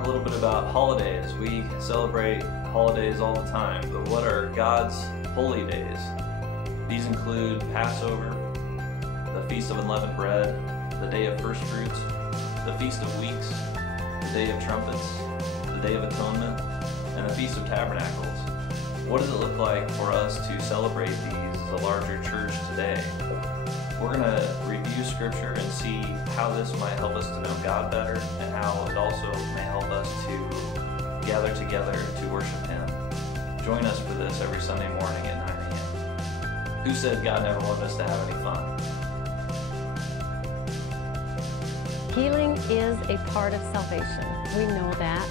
talk a little bit about holidays. We celebrate holidays all the time, but what are God's holy days? These include Passover, the Feast of Unleavened Bread, the Day of First Fruits, the Feast of Weeks, the Day of Trumpets, the Day of Atonement, and the Feast of Tabernacles. What does it look like for us to celebrate these as a larger church today? We're going to review Scripture and see how this might help us to know God better and how it also may help us to gather together to worship Him. Join us for this every Sunday morning at 9 a.m. Who said God never wanted us to have any fun? Healing is a part of salvation. We know that.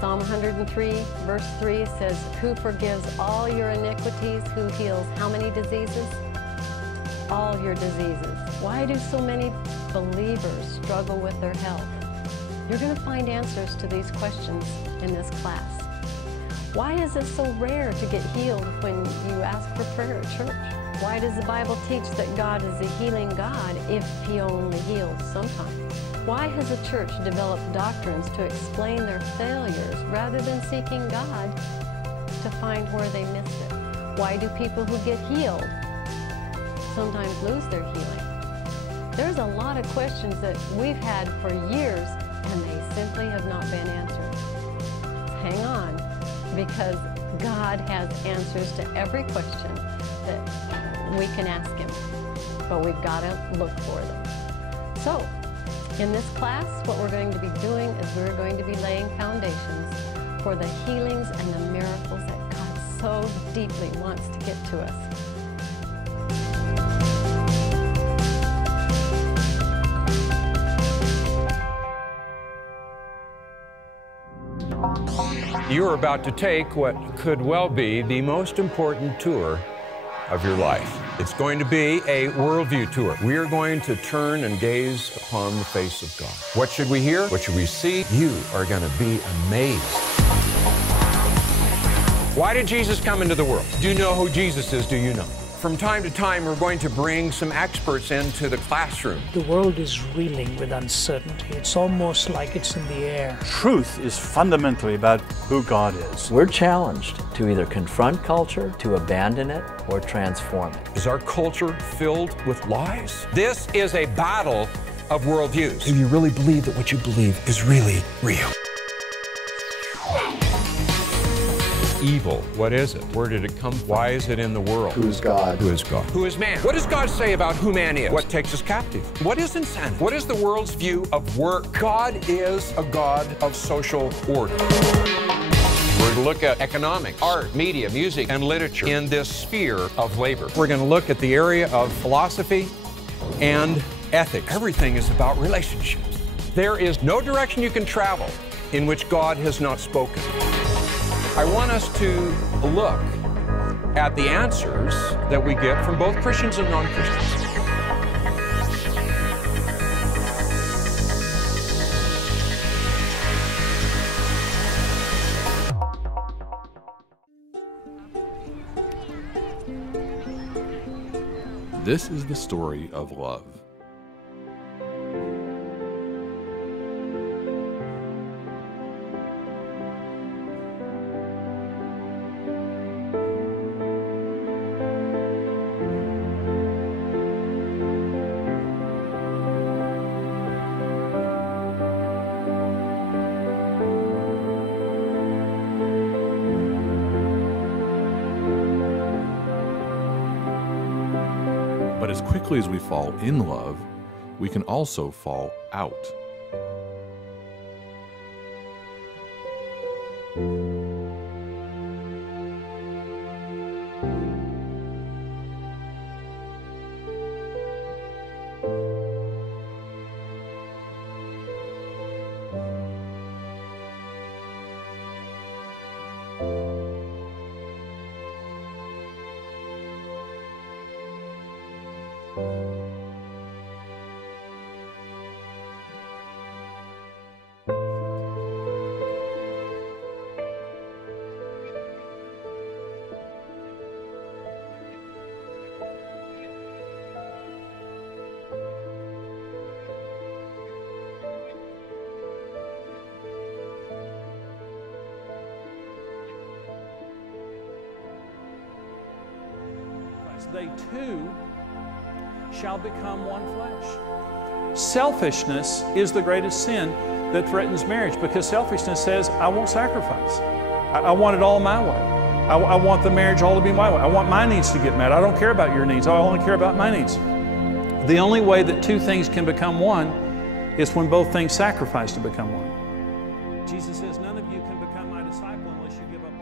Psalm 103, verse 3 says, "Who forgives all your iniquities, who heals how many diseases?" All your diseases. Why do so many believers struggle with their health? You're going to find answers to these questions in this class. Why is it so rare to get healed when you ask for prayer at church? Why does the Bible teach that God is a healing God if He only heals sometimes? Why has the church developed doctrines to explain their failures rather than seeking God to find where they missed it? Why do people who get healed sometimes lose their healing? There's a lot of questions that we've had for years and they simply have not been answered. Hang on, because God has answers to every question that we can ask Him, but we've got to look for them. So, in this class, what we're going to be doing is we're going to be laying foundations for the healings and the miracles that God so deeply wants to get to us. You are about to take what could well be the most important tour of your life. It's going to be a worldview tour. We are going to turn and gaze upon the face of God. What should we hear? What should we see? You are going to be amazed. Why did Jesus come into the world? Do you know who Jesus is? Do you know? From time to time, we're going to bring some experts into the classroom. The world is reeling with uncertainty. It's almost like it's in the air. Truth is fundamentally about who God is. We're challenged to either confront culture, to abandon it, or transform it. Is our culture filled with lies? This is a battle of worldviews. Do you really believe that what you believe is really real? Evil, what is it? Where did it come from? Why is it in the world? Who is God? Who is God? Who is man? What does God say about who man is? What takes us captive? What is insanity? What is the world's view of work? God is a God of social order. We're going to look at economics, art, media, music, and literature in this sphere of labor. We're going to look at the area of philosophy and ethics. Everything is about relationships. There is no direction you can travel in which God has not spoken. I want us to look at the answers that we get from both Christians and non-Christians. This is the story of love. But as quickly as we fall in love, we can also fall out. says, they two shall become one flesh. Selfishness is the greatest sin that threatens marriage, because selfishness says, I won't sacrifice. I want it all my way. I want the marriage all to be my way. I want my needs to get met. I don't care about your needs. I only care about my needs. The only way that two things can become one is when both things sacrifice to become one. Jesus says, none of you can become my disciple unless you give up